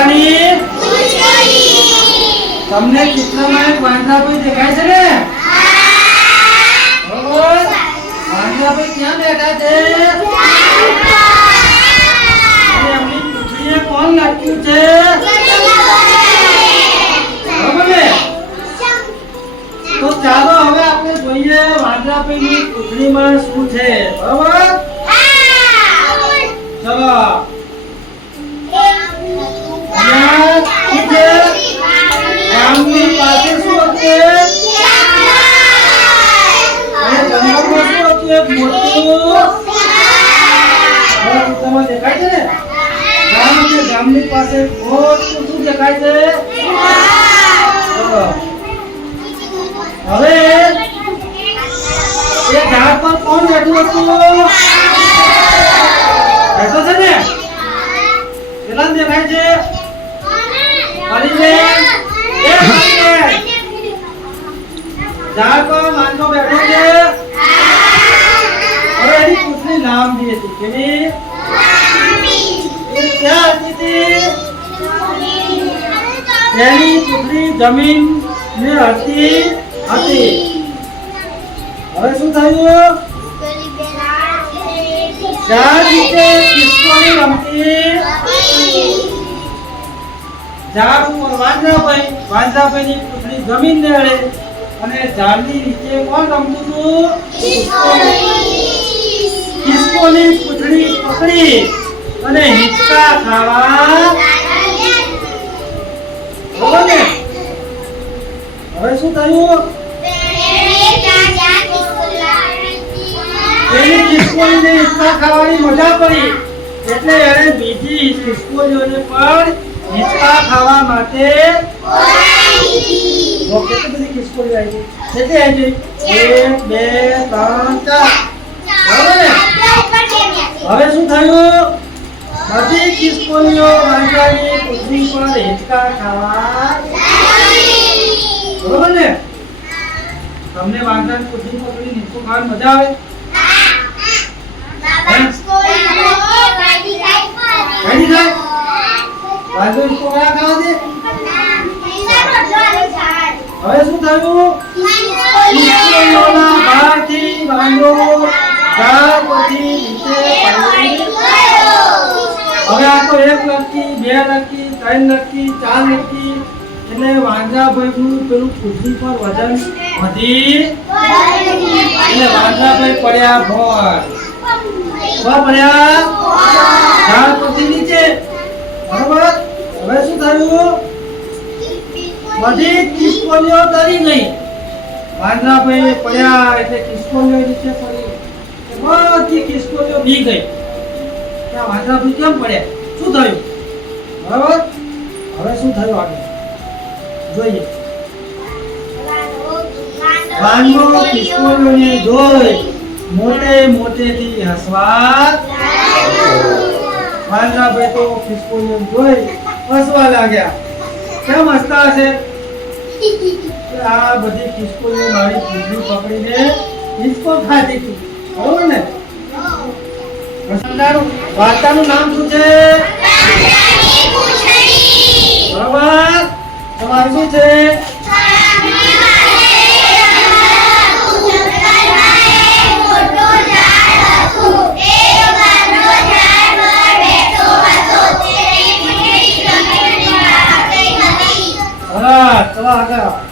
વાંદરાની તમને ચિત્રમાં એક વાંદરાભાઈ દેખાય છે ને બરોબર વાંદરાભાઈ ક્યાં બેઠા છે અને એમની પૂંછડીએ કોણ લટક્યું છે બરોબર ને તો ચાલો હવે આપણે જોઈએ વાંદરાભાઈની પૂંછડીમાં શું છે બરોબર ચલો એક મોટું હવે ચિત્રમાં દેખાય છે ને ગામ છે ગામની પાસે મોટું શું દેખાય છે હવે એ ઝાડ પર કોણ બેઠું હતું બેઠો છે ને કેટલા દેખાય છે હરીબેન એ હરીબેન ઝાડ પર માંડો બેઠો છે હવે એની પૂછડી લાંબી હતી કેવી એ ક્યાં હતી તી? એની પૂછડી જમીન ને હતી. હતી હવે શું થયું? ઝાડ રીતે ખિસકોલી રમતી. ઝાડ ઉપર વાંદરાભાઈ વાંદરાભાઈની પૂંછડી જમીન ને અને ઝાડની નીચે કોણ રમતું હતું? ખિસકોલી પૂંછડી પકડી અને હિંચકા ખાવા બરોબર ને? હવે શું થયું? એની ખિસકોલીને હિંચકા ખાવાની મજા પડી. એટલે એને બીજી ખિસકોલીઓને પણ હિંચકા ખાવા માટે ઓ, કેટલી બધી ખિસકોલી આવી? ગઈ આવી? એક બે ત્રણ ચાર. હવે શું થયું? બધી ખિસકોલીઓ વાંચવાની પૃથ્વી પર હિંચકા ખાવા બરોબર ને? તમને વાંચવાની પૃથ્વી પર થોડી હિંચકો ખાવાની મજા આવે? હવે શું થયું? નીચે પડી હવે આ તો એક લટકી બે નક્કી ત્રણ લટકી ચાર લટકી એટલે વાંદરાભાઈનું પેલું ખુરશી પર વજન વધી. એટલે વાંદરાભાઈ પડ્યા ભોર. પડ્યા? ઝાડ પરથી નીચે. બરોબર? હવે શું થયું? બધી કિસ્કોલીઓ તરી ગઈ વાંદરાભાઈ પડ્યા એટલે કિસ્કોલીઓ નીચે પડી. બધી કિસ્કોલીઓ બી ગઈ. ત્યાં વાંદરાભાઈ કેમ પડ્યા? શું થયું? બરાબર? હવે શું થયું આગળ? જોઈએ. વાંદરો ખિસકોલીઓને જોઈ મોટે મોટેથી હસવા વાંદરાભાઈ તો ખિસકોલીઓને જોઈ હસવા લાગ્યા. કેમ હસતા હશે? આ બધી ખિસકોલીઓ મારી પૂંછડી પકડીને હિંચકો ખાતી હતી. બરોબર ને? વાર્તાનું નામ શું છે? બરોબર? તમારું શું છે? આગળ